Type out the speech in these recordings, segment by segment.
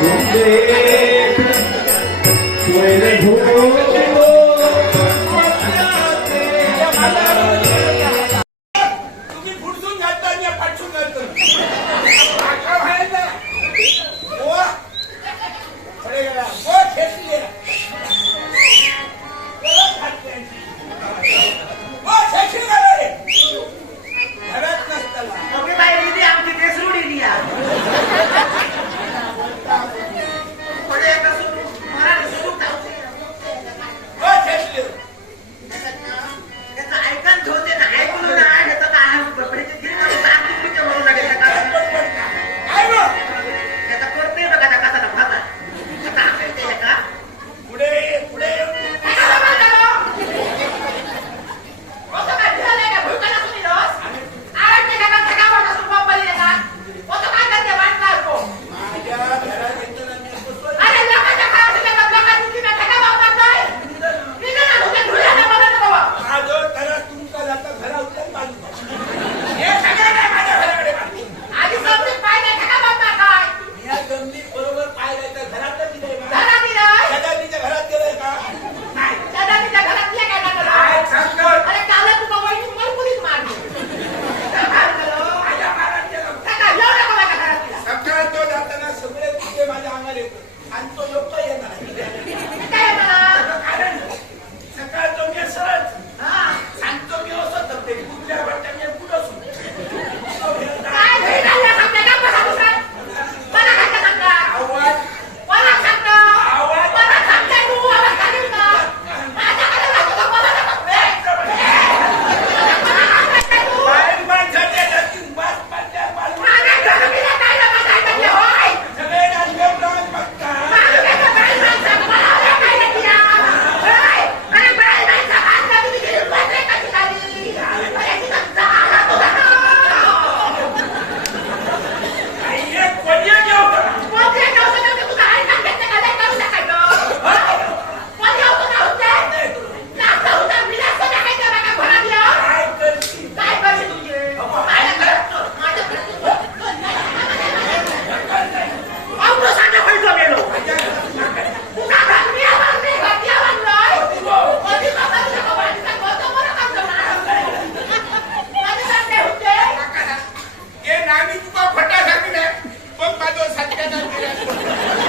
हुंदे Puede ફટા સાકીને પગ બાજુ સત્યા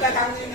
在当今